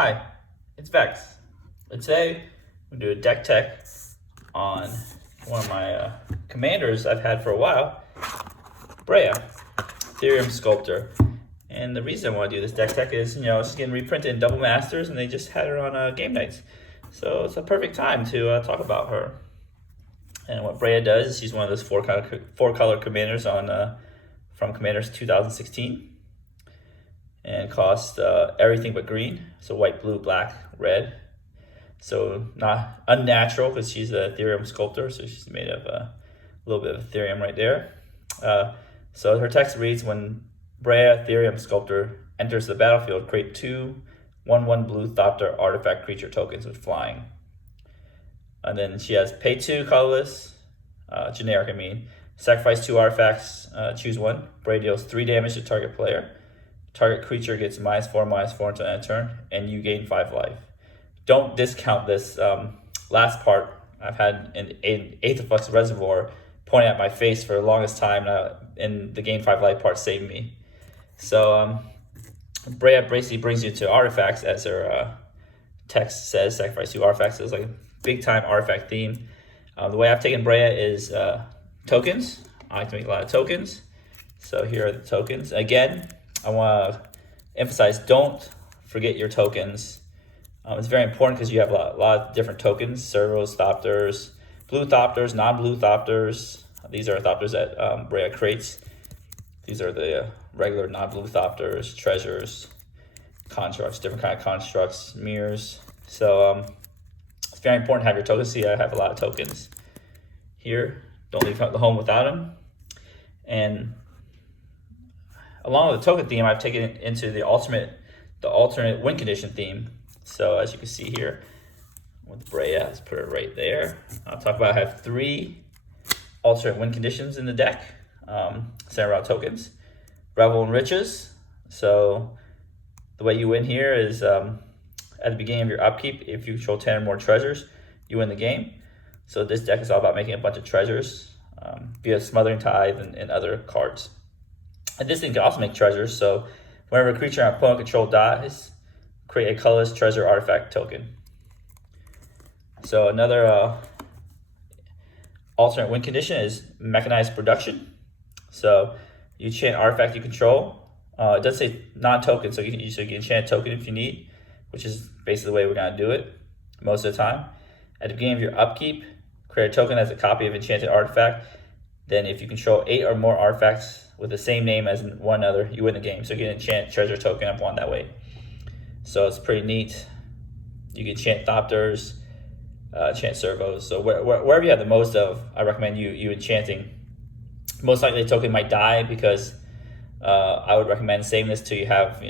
Hi, it's Vex. And today we're going to do a deck tech on one of my commanders I've had for a while, Brea, Etherium Sculptor. And the reason I want to do this deck tech is, it's getting reprinted in Double Masters and they just had her on game nights. So it's a perfect time to talk about her. And what Breya does is she's one of those four color commanders on from Commanders 2016. And costs everything but green, so white, blue, black, red. So not unnatural because she's an Etherium sculptor, so she's made of a little bit of Etherium right there. So her text reads, when Breya Etherium sculptor enters the battlefield, create 2 1/1 blue Thopter artifact creature tokens with flying. And then she has pay 2 colorless, generic sacrifice 2 artifacts, choose 1. Breya deals 3 damage to target player. Target creature gets -4/-4 until end of turn, and you gain 5 life. Don't discount this last part. I've had an Aetherflux Reservoir pointing at my face for the longest time, and the gain 5 life part saved me. So Breya basically brings you to artifacts, as her text says. Sacrifice 2 artifacts is like a big time artifact theme. The way I've taken Breya is tokens. I like to make a lot of tokens. So here are the tokens. Again, I want to emphasize, don't forget your tokens. It's very important because you have a lot of different tokens: Servos, Thopters, blue Thopters, non-blue Thopters. These are Thopters that Breya creates. These are the regular non-blue Thopters, treasures, constructs, different kind of constructs, mirrors. So it's very important to have your tokens. See, I have a lot of tokens here. Don't leave the home without them. And along with the token theme, I've taken it into the alternate win condition theme. So as you can see here with Breya, let's put it right there. I'll talk about I have 3 alternate win conditions in the deck, centered around tokens. Revel in Riches. So the way you win here is at the beginning of your upkeep, if you control 10 or more treasures, you win the game. So this deck is all about making a bunch of treasures via Smothering Tithe and other cards. And this thing can also make treasures, so whenever a creature on opponent control dies, create a colorless treasure artifact token. So another alternate win condition is mechanized production. So you enchant artifact you control. It does say non-token, so you can enchant a token if you need, which is basically the way we're going to do it most of the time. At the beginning of your upkeep, create a token as a copy of enchanted artifact. Then if you control 8 or more artifacts with the same name as one other, you win the game. So you can enchant treasure token up one that way. So it's pretty neat. You can enchant Thopters, enchant Servos. So wherever you have the most of, I recommend you enchanting. Most likely the token might die because I would recommend saving this till you have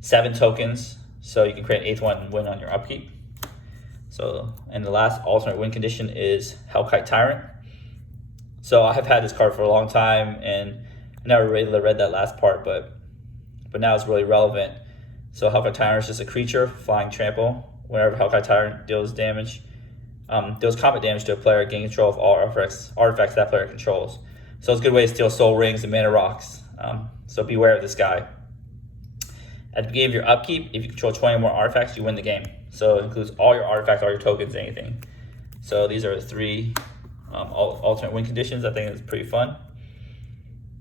7 tokens, so you can create an 8th one and win on your upkeep. So, and the last alternate win condition is Hellkite Tyrant. So I have had this card for a long time, and I never really read that last part, but now it's really relevant. So Hellkite Tyrant is just a creature, flying trample. Whenever Hellkite Tyrant deals combat damage to a player, gain control of all artifacts that player controls. So it's a good way to steal soul rings and mana rocks. So beware of this guy. At the beginning of your upkeep, if you control 20 or more artifacts, you win the game. So it includes all your artifacts, all your tokens, anything. So these are the 3 alternate win conditions. I think it's pretty fun.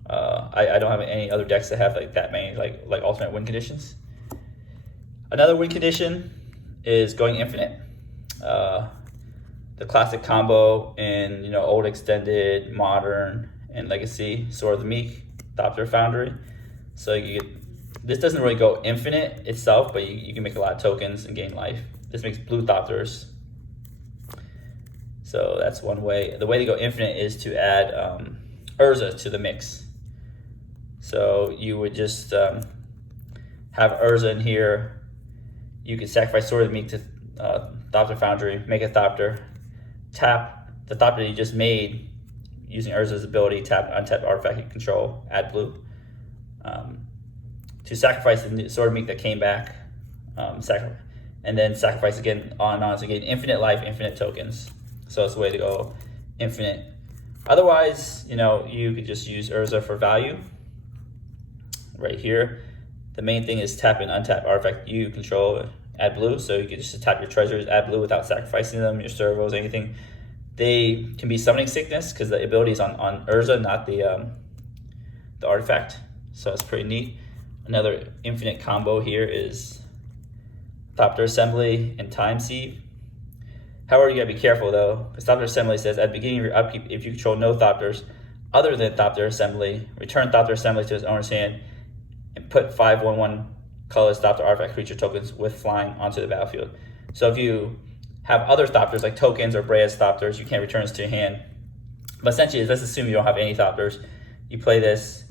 I don't have any other decks that have like that many like alternate win conditions. Another win condition is going infinite. The classic combo in old, extended, modern, and legacy: Sword of the Meek, Thopter Foundry. So this doesn't really go infinite itself, but you can make a lot of tokens and gain life. This makes blue Thopters. So that's one way. The way to go infinite is to add Urza to the mix. So you would just have Urza in here. You could sacrifice Sword of the Meek to Thopter Foundry, make a Thopter, tap the Thopter you just made using Urza's ability, tap untap artifact you control, add blue. To sacrifice the Sword of Meek that came back, and then sacrifice again on and on to gain infinite life, infinite tokens. So it's the way to go infinite. Otherwise, you could just use Urza for value right here. the main thing is tap and untap artifact you control, add blue. So you can just tap your treasures, add blue without sacrificing them, your servos, anything. They can be summoning sickness because the ability is on Urza, not the artifact. So it's pretty neat. Another infinite combo here is Thopter Assembly and Time Sieve. However, you gotta be careful though, because Thopter Assembly says at the beginning of your upkeep, if you control no Thopters other than Thopter Assembly, return Thopter Assembly to its owner's hand and put 5/1/1 colorless Thopter artifact creature tokens with flying onto the battlefield. So if you have other Thopters like tokens or Brea's Thopters, you can't return this to your hand. But essentially, let's assume you don't have any Thopters. You play this,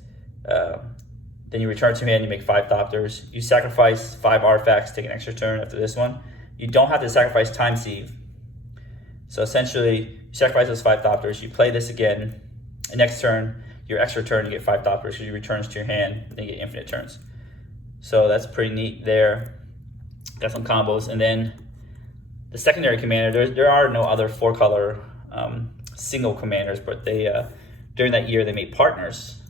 then you return to your hand, you make 5 Thopters. You sacrifice 5 artifacts, take an extra turn after this one. You don't have to sacrifice Time Sieve. So essentially, you sacrifice those 5 Thopters, you play this again, and next turn, your extra turn, you get 5 Thopters because you returns to your hand, then you get infinite turns. So that's pretty neat there. Got some combos. And then the secondary commander, there are no other 4-color single commanders, but they during that year they made partners.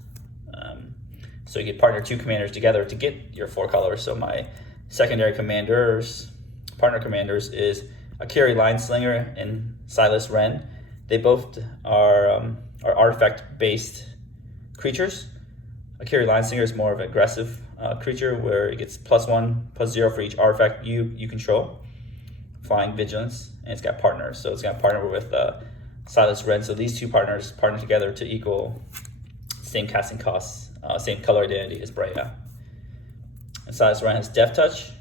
So you get partner 2 commanders together to get your 4 colors. So my secondary commanders, partner commanders, is Akiri Lineslinger and Silas Wren. They both are artifact-based creatures. Akiri Lineslinger is more of an aggressive creature where it gets +1/+0 for each artifact you control. Flying Vigilance, and it's got partners. So it's got to partner with Silas Wren. So these 2 partners partner together to equal same casting costs, same color identity as Breya. And Silas Wren has Death Touch.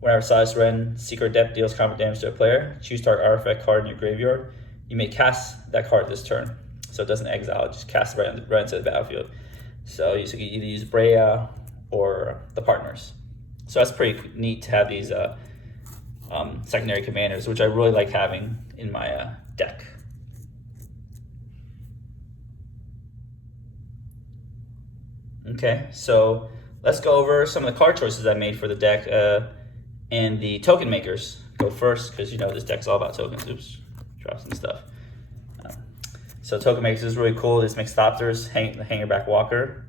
Whenever Silas Wren Secret Depth deals combat damage to a player, choose target artifact card in your graveyard. You may cast that card this turn. So it doesn't exile, it just casts right into the battlefield. So you can either use Breya or the partners. So that's pretty neat to have these secondary commanders, which I really like having in my deck. Okay, so let's go over some of the card choices I made for the deck, and the token makers go first because you know this deck's all about tokens. Oops, drop some stuff. So token makers is really cool. This makes Thopters, Hangerback Walker,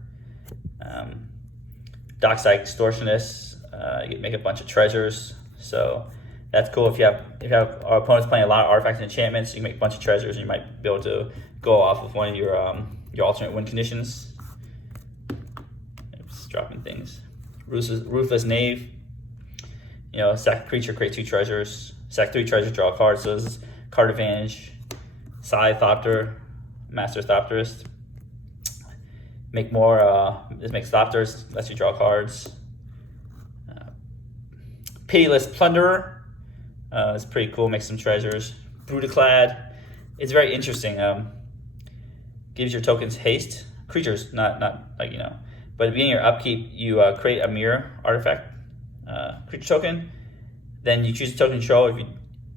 Dockside Extortionist. You can make a bunch of treasures. So that's cool. If you have our opponents playing a lot of artifacts and enchantments, you can make a bunch of treasures, and you might be able to go off of one of your alternate win conditions. Oops, dropping things. Ruthless Knave. You know, sack a creature, create 2 treasures. Sack 3 treasures, draw a card. So this is card advantage. Scythe Thopter, Master Thopterist. Make more. This makes Thopters, lets you draw cards. Pitiless Plunderer. It's pretty cool. Makes some treasures. Brutaclad. It's very interesting. Gives your tokens haste. Creatures, not like, you know. But at the beginning of your upkeep, you create a mirror artifact creature token. Then you choose a token control.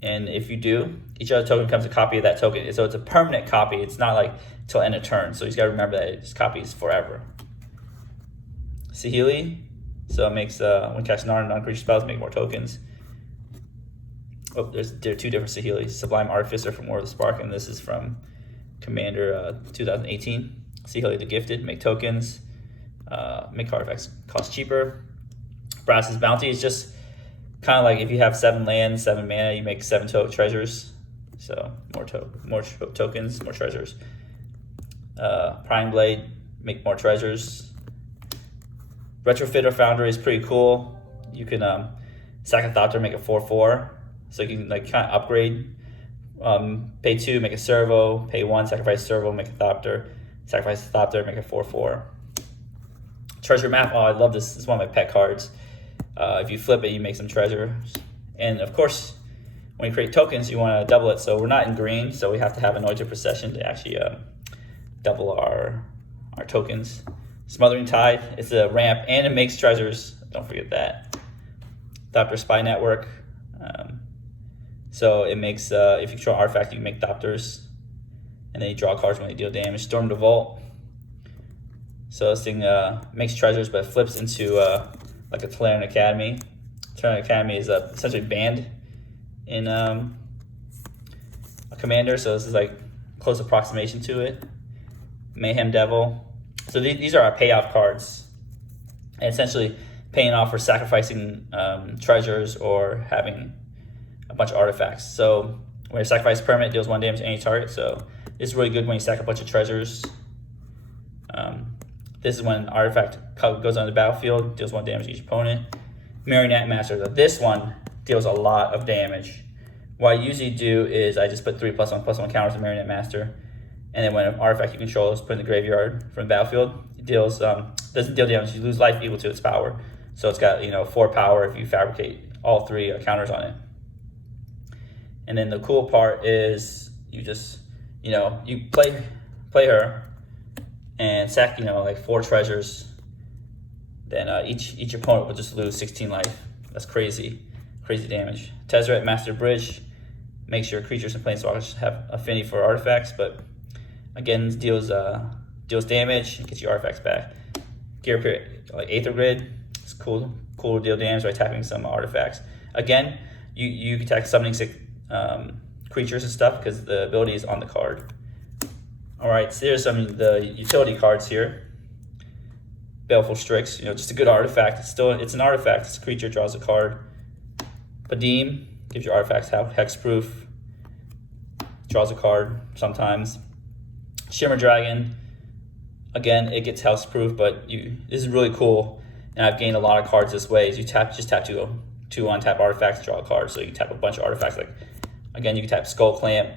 If you do, each other token becomes a copy of that token. So it's a permanent copy. It's not like till end of turn. So you just got to remember that this copy is forever. Saheeli. So it makes when casting non-creature spells, make more tokens. Oh, there are 2 different Saheelis. Sublime Artificer from War of the Spark, and this is from Commander 2018. Saheeli the Gifted, make tokens. Make artifacts cost cheaper. Brass's Bounty is just kind of like if you have 7 lands, 7 mana, you make 7 treasures. So more tokens, more treasures. Prime Blade, make more treasures. Retrofitter Foundry is pretty cool. You can sack a Thopter, make a 4/4. So you can like kind of upgrade. Pay 2, make a Servo. Pay 1, sacrifice Servo, make a Thopter. Sacrifice a Thopter, make a 4/4. Treasure Map. Oh, I love this. This is one of my pet cards. If you flip it, you make some treasures. And of course, when you create tokens, you want to double it. So we're not in green, so we have to have Anointed Procession to actually double our tokens. Smothering Tide. It's a ramp and it makes treasures. Don't forget that. Thopter Spy Network. So it makes, if you control artifact, you can make Thopters. And then you draw cards when they deal damage. Storm the Vault. So this thing makes treasures, but it flips into like a Tolarian Academy. Tolarian Academy is essentially banned in a commander, so this is like close approximation to it. Mayhem Devil. So these are our payoff cards. And essentially, paying off for sacrificing treasures or having a bunch of artifacts. So when you sacrifice permanent, deals 1 damage to any target. So this is really good when you stack a bunch of treasures. This is when an artifact goes on the battlefield, deals 1 damage to each opponent. Marionette Master. This one deals a lot of damage. What I usually do is I just put 3+1/+1 counters on Marionette Master, and then when an artifact you control is put in the graveyard from the battlefield, it deals doesn't deal damage. You lose life equal to its power. So it's got 4 power if you fabricate all 3 counters on it. And then the cool part is you just you play her and sack like 4 treasures. Then each opponent will just lose 16 life. That's crazy damage. Tezzeret Master Bridge makes your creatures and planeswalkers have affinity for artifacts, but again deals damage and gets your artifacts back. Gear Period, like Aether Grid, it's cool to deal damage by tapping some artifacts. Again, you can attack summoning 6 creatures and stuff because the ability is on the card. All right, so here's some of the utility cards here. Baleful Strix, just a good artifact. It's an artifact. It's a creature, draws a card. Padim gives your artifacts hexproof. Draws a card sometimes. Shimmer Dragon, again, it gets hexproof, but this is really cool. And I've gained a lot of cards this way. Is just tap two untap artifacts, draw a card. So you can tap a bunch of artifacts. Like again, you can tap Skull Clamp,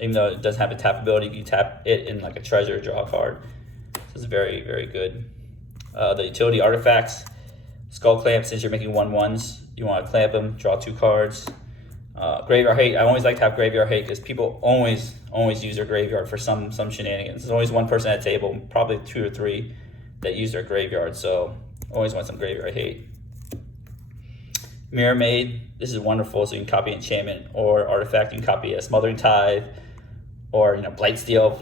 even though it doesn't have a tap ability. You tap it in like a treasure, draw a card. This is very, very good. The utility artifacts, Skull Clamp, since you're making 1/1s, you want to clamp them, draw 2 cards. Graveyard Hate, I always like to have Graveyard Hate because people always use their graveyard for some shenanigans. There's always one person at the table, probably 2 or 3, that use their graveyard, so always want some Graveyard Hate. Mirror Maid, this is wonderful, so you can copy enchantment or artifact. You can copy a Smothering Tithe or Blightsteel.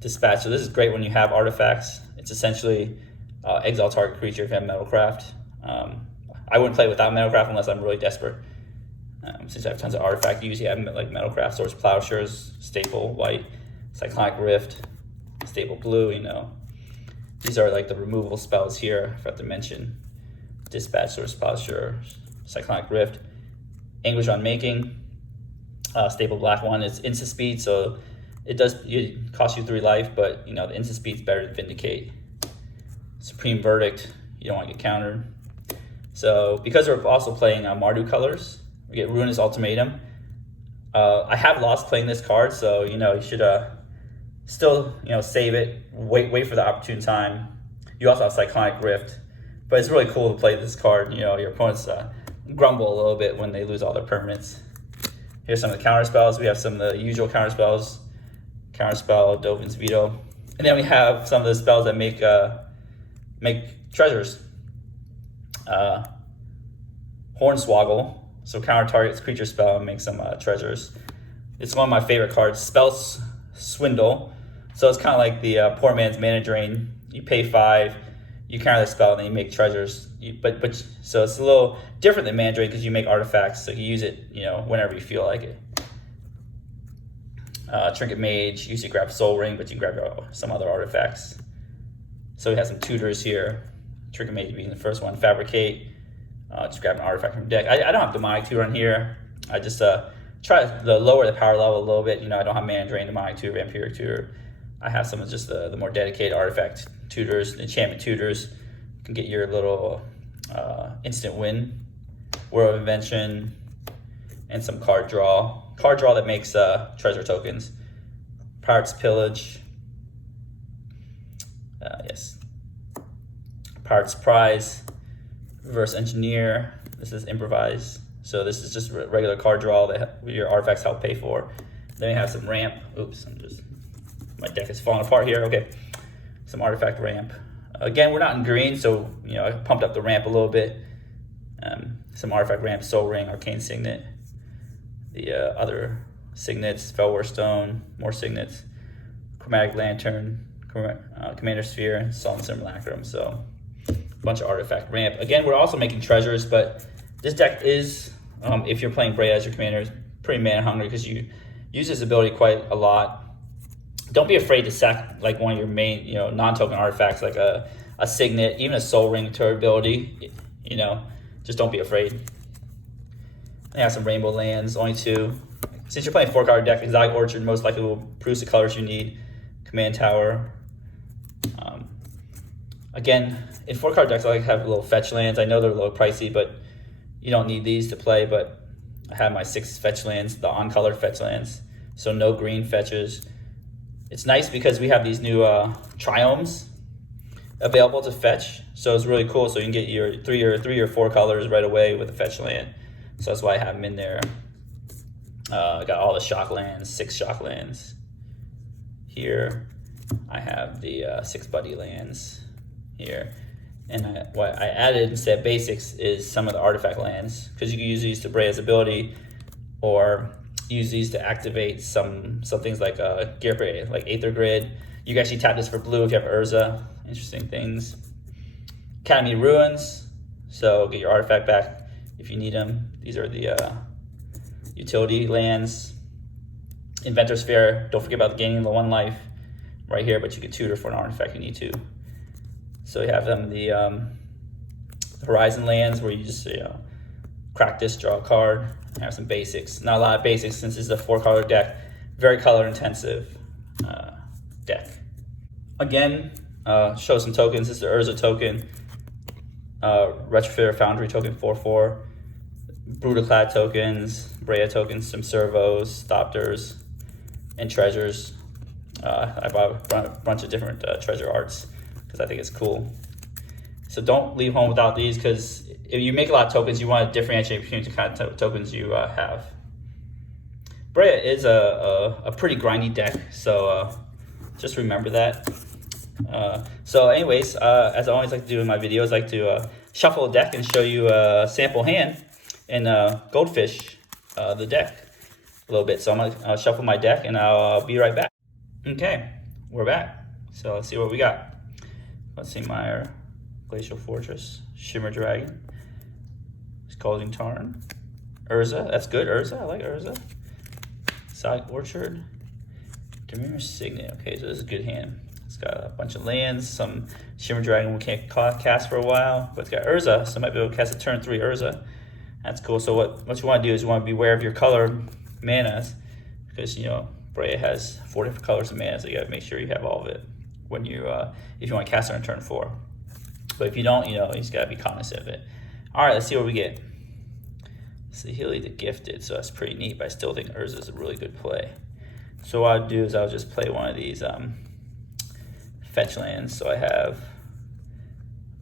Dispatch. So this is great when you have artifacts. It's essentially exile target creature if you have Metalcraft. I wouldn't play without Metalcraft unless I'm really desperate. Since I have tons of artifacts, usually I have like Metalcraft, Swords, Plowshares, Staple White, Cyclonic Rift, Staple Blue. These are like the removal spells here. I forgot to mention Dispatch, Swords, Plowshares, Cyclonic Rift, Anguish on Making, Staple Black one. It's instant speed, so it costs you 3 life, but the instant speed's better than Vindicate. Supreme Verdict, you don't want to get countered. So because we're also playing Mardu colors, we get Ruinous Ultimatum. I have lost playing this card, so you should still save it, wait for the opportune time. You also have Cyclonic Rift, but it's really cool to play this card. Your opponents grumble a little bit when they lose all their permanents. Here's some of the counterspells. We have some of the usual counterspells. Counterspell, Dovin's Veto. And then we have some of the spells that make treasures. Hornswoggle, so counter targets creature spell and make some treasures. It's one of my favorite cards. Spells Swindle, so it's kind of like the poor man's mana drain. You pay 5, you counter the spell, and then you make treasures. So it's a little different than mana drain because you make artifacts, so you use it whenever you feel like it. Trinket Mage, usually grab Soul Ring, but you can grab some other artifacts. So we have some tutors here. Trinket Mage being the first one. Fabricate, just grab an artifact from the deck. I don't have Demonic Tutor on here. I just try to lower the power level a little bit. I don't have Mana Drain, Demonic Tutor, Vampiric Tutor. I have some of just the more dedicated artifact tutors, enchantment tutors. You can get your little instant win. World of Invention, and some card draw. Card draw that makes treasure tokens. Pirate's Pillage. Yes. Pirate's Prize. Reverse Engineer. This is Improvise. So this is just regular card draw that your artifacts help pay for. Then we have some ramp. Oops, my deck is falling apart here. Okay. Some artifact ramp. Again, we're not in green, so I pumped up the ramp a little bit. Some artifact ramp, Soul Ring, Arcane Signet. The other signets, Felwar Stone, more signets, Chromatic Lantern, Commander Sphere, Sullen Simulacrum. So a bunch of artifact ramp. Again, we're also making treasures, but this deck is, if you're playing Brea as your commander, pretty mana hungry because you use this ability quite a lot. Don't be afraid to sack like one of your main, non-token artifacts like a a Signet, even a Soul Ring to ability. You know, just don't be afraid. They have some rainbow lands, only 2. Since you're playing 4-card deck, Exotic Orchard most likely will produce the colors you need. Command Tower. Again, in 4-card decks, I like to have little fetch lands. I know they're a little pricey, but you don't need these to play. But I have my 6 fetch lands, the on-colored fetch lands, so no green fetches. It's nice because we have these new triomes available to fetch, so it's really cool. So you can get your 3 or 4 colors right away with a fetch land. So that's why I have them in there. I got all the shock lands, 6 shock lands. Here I have the 6 buddy lands here. And what I added instead of basics is some of the artifact lands, because you can use these to Brea's ability, or use these to activate some things like Gear Brea, like Aether Grid. You can actually tap this for blue if you have Urza. Interesting things. Academy Ruins, so get your artifact back if you need them. These are the utility lands. Inventor Sphere, don't forget about gaining the 1 life right here, but you can tutor for an artifact you need to. So you have them the Horizon lands, where you just crack this, draw a card, and have some basics. Not a lot of basics since this is a 4-color deck. Very color intensive deck. Again, show some tokens. This is the Urza token, Retrofitter Foundry token 4/4, Brutaclad tokens, Brea tokens, some Servos, Thopters, and treasures. I bought a bunch of different treasure arts because I think it's cool. So don't leave home without these, because if you make a lot of tokens, you want to differentiate between the kind of tokens you have. Brea is a pretty grindy deck, so just remember that. So anyways, as I always like to do in my videos, I like to shuffle a deck and show you a sample hand and Goldfish the deck a little bit. So I'll shuffle my deck and I'll be right back. Okay, we're back. So let's see what we got. Let's see my Glacial Fortress, Shimmer Dragon, Scalding Tarn, Urza, that's good, Urza, I like Urza. Exotic Orchard, Demir Signet, okay, so this is a good hand. It's got a bunch of lands, some Shimmer Dragon we can't cast for a while, but it's got Urza, so I might be able to cast a turn 3 Urza. That's cool. So what you want to do is you want to be aware of your color manas, because Brea has 4 different colors of mana, so you got to make sure you have all of it when you if you want to cast it on turn 4. But if you don't, you just got to be cognizant of it. All right, let's see what we get. Sahili the Gifted, so that's pretty neat, but I still think Urza is a really good play. So what I'll do is I'll just play one of these fetch lands. So I have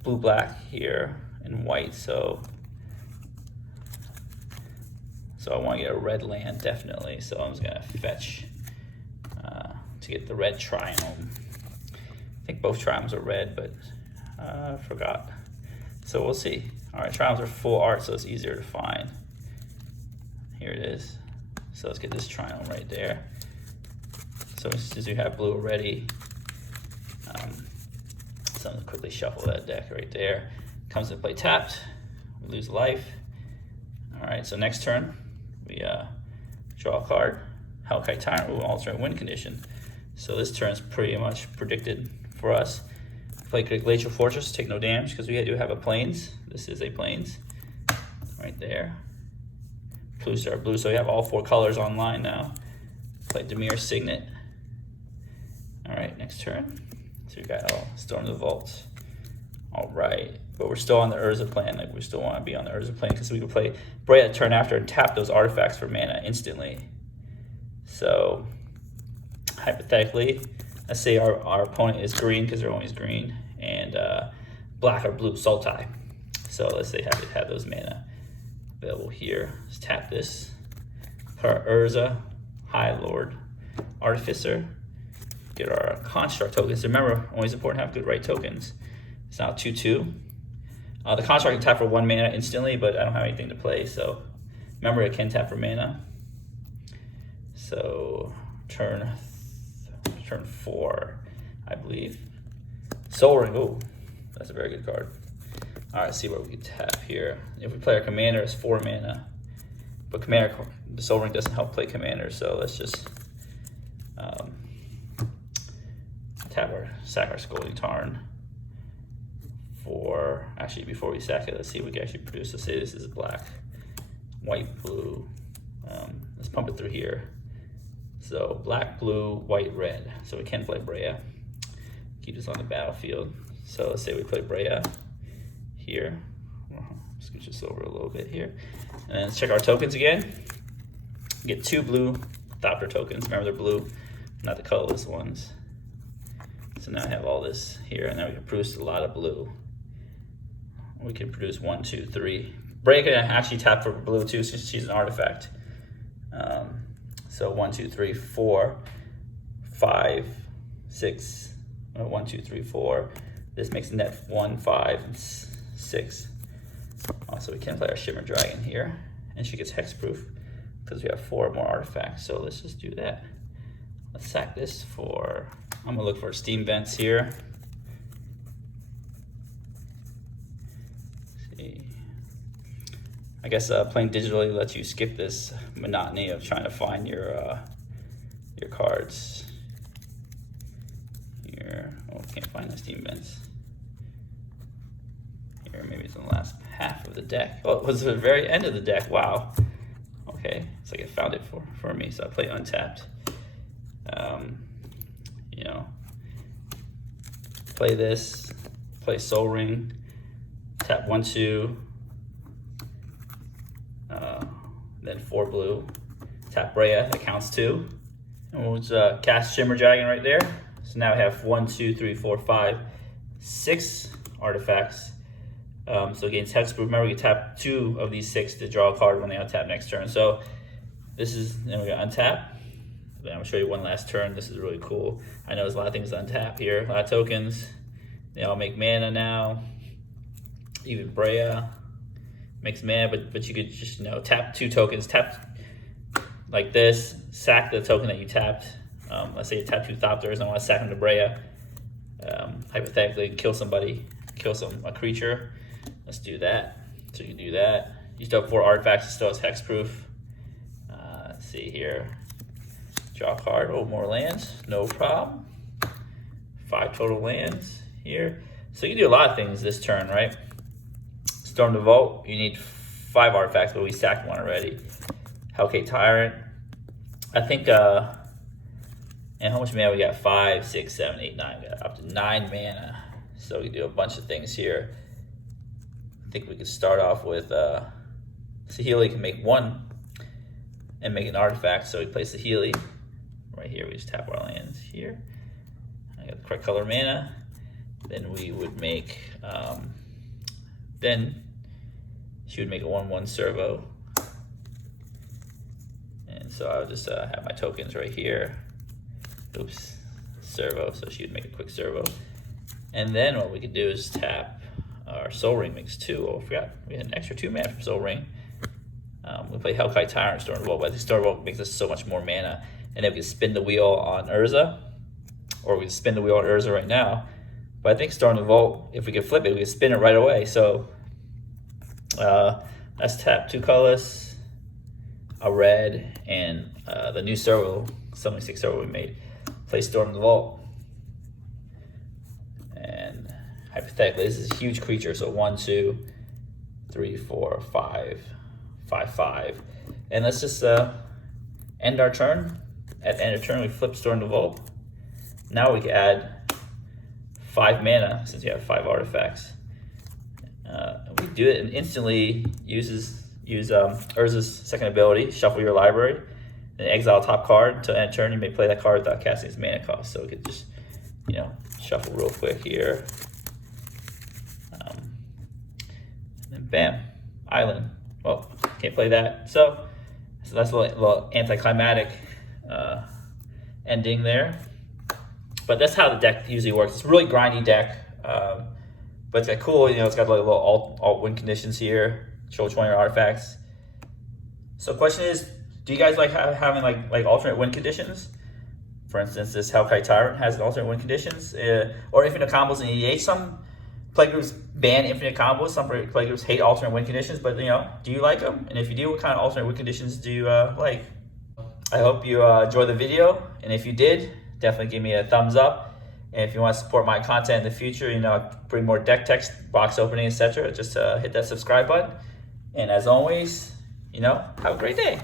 blue-black here and white, so I want to get a red land, definitely. So I'm just going to fetch to get the red Triome. I think both Triomes are red, but I forgot. So we'll see. All right, Triomes are full art, so it's easier to find. Here it is. So let's get this Triome right there. So since we have blue already, so I'm going to quickly shuffle that deck right there. Comes into play tapped. We lose life. All right, so next turn, we draw a card. Hellkite Tyrant, ooh, alternate win condition. So this turn is pretty much predicted for us. Play Glacial Fortress, take no damage because we do have a Plains. This is a Plains right there. Blue Star Blue, so we have all 4 colors online now. Play Demir Signet. All right, next turn. So we got Storm the Vault. All right, but we're still on the Urza plan. Like, we still want to be on the Urza plan because we can play Brea turn after and tap those artifacts for mana instantly. So hypothetically, let's say our opponent is green because they're always green, and black or blue Sultai. So let's say have those mana available here. Let's tap this. Put our Urza, High Lord, Artificer. Get our Construct tokens. Remember, always important to have good right tokens. It's now 2/2. The Construct can tap for 1 mana instantly, but I don't have anything to play, so remember it can tap for mana. So turn 4, I believe. Soul Ring, oh, that's a very good card. All right, let's see what we can tap here. If we play our Commander, it's 4 mana, but the Soul Ring doesn't help play Commander, so let's just tap our Scalding Tarn. for, actually before we sack it, let's see if we can actually produce. Let's say this is black, white, blue. Let's pump it through here. So black, blue, white, red. So we can play Brea. Keep this on the battlefield. So let's say we play Brea here. Scooch this over a little bit here. And then let's check our tokens again. Get 2 blue Thopter tokens. Remember, they're blue, not the colorless ones. So now I have all this here, and now we can produce a lot of blue. We can produce 1, 2, 3. Breya can actually tap for blue too, since she's an artifact. So 1, 2, 3, 4, 5, 6. 1, 2, 3, 4. This makes net 1, 5, and 6. Also, we can play our Shimmer Dragon here, and she gets hexproof because we have 4 more artifacts. So let's just do that. Let's sack this for, I'm gonna look for steam vents here. Let's see. I guess playing digitally lets you skip this monotony of trying to find your cards. Here, oh, can't find the steam vents. Here, maybe it's in the last half of the deck. Oh, it was the very end of the deck. Wow. Okay, it's like it found it for me. So I play untapped. You know, play this, play Soul Ring, tap 1, 2, then 4 blue, tap Breya, that counts 2, and we'll just cast Shimmer Dragon right there. So now we have 1, 2, 3, 4, 5, 6 artifacts. So against hexproof, remember we can tap 2 of these 6 to draw a card when they untap next turn. So this is, then we're gonna untap. Then I'm gonna show you one last turn. This is really cool. I know there's a lot of things to untap here, a lot of tokens. They all make mana now. Even Breya makes mana, but you could just, you know, tap 2 tokens, tap like this, sack the token that you tapped. Let's say you tap 2 Thopters and I want to sack them to Breya. Hypothetically, kill somebody, kill a creature. Let's do that. So you can do that. You still have 4 artifacts. It still has hexproof. Let's see here. Draw a card. Oh, more lands. No problem. 5 total lands here. So you can do a lot of things this turn, right? Storm the Vault. You need 5 artifacts, but we sacked 1 already. Hellgate Tyrant. I think, and how much mana we got? 5, 6, 7, 8, 9. We got up to 9 mana. So we can do a bunch of things here. I think we could start off with Saheeli can make 1 and make an artifact. So we place Saheeli right here. We just tap our lands here. I got the correct color mana. Then we would make, then she would make a 1/1 Servo. And so I would just have my tokens right here. Oops, Servo. So she would make a quick Servo. And then what we could do is tap our Soul Ring makes 2. Oh, I forgot. We had an extra 2 mana from Soul Ring. We play Hellkite Tyrant, Storm the Vault, but I think Storm the Vault makes us so much more mana. And then we can spin the wheel on Urza, or we can spin the wheel on Urza right now. But I think Storm the Vault, if we could flip it, we can spin it right away. So let's tap 2 colorless, a red, and the new Servo, 76 Servo we made. Play Storm the Vault. And hypothetically, this is a huge creature. So 1, 2, 3, 4, 5, 5, 5. And let's just end our turn. At the end of turn, we flip Storm the Vault. Now we can add 5 mana since you have 5 artifacts. We do it and instantly use Urza's second ability, shuffle your library, and exile top card until end of turn. You may play that card without casting its mana cost. So we could just, you know, shuffle real quick here. And then bam, island. Well, can't play that. So that's a little anticlimactic ending there. But that's how the deck usually works. It's a really grindy deck, but it's got cool, you know, it's got like little alt win conditions here, show which one of your artifacts. So the question is, do you guys like having like alternate win conditions? For instance, this Hellkite Tyrant has an alternate win conditions, or infinite combos in EDH. Some playgroups ban infinite combos, some playgroups hate alternate win conditions, but you know, do you like them? And if you do, what kind of alternate win conditions do you like? I hope you enjoyed the video, and if you did, definitely give me a thumbs up. And if you want to support my content in the future, you know, I bring more deck text, box opening, etc., just hit that subscribe button. And as always, you know, have a great day.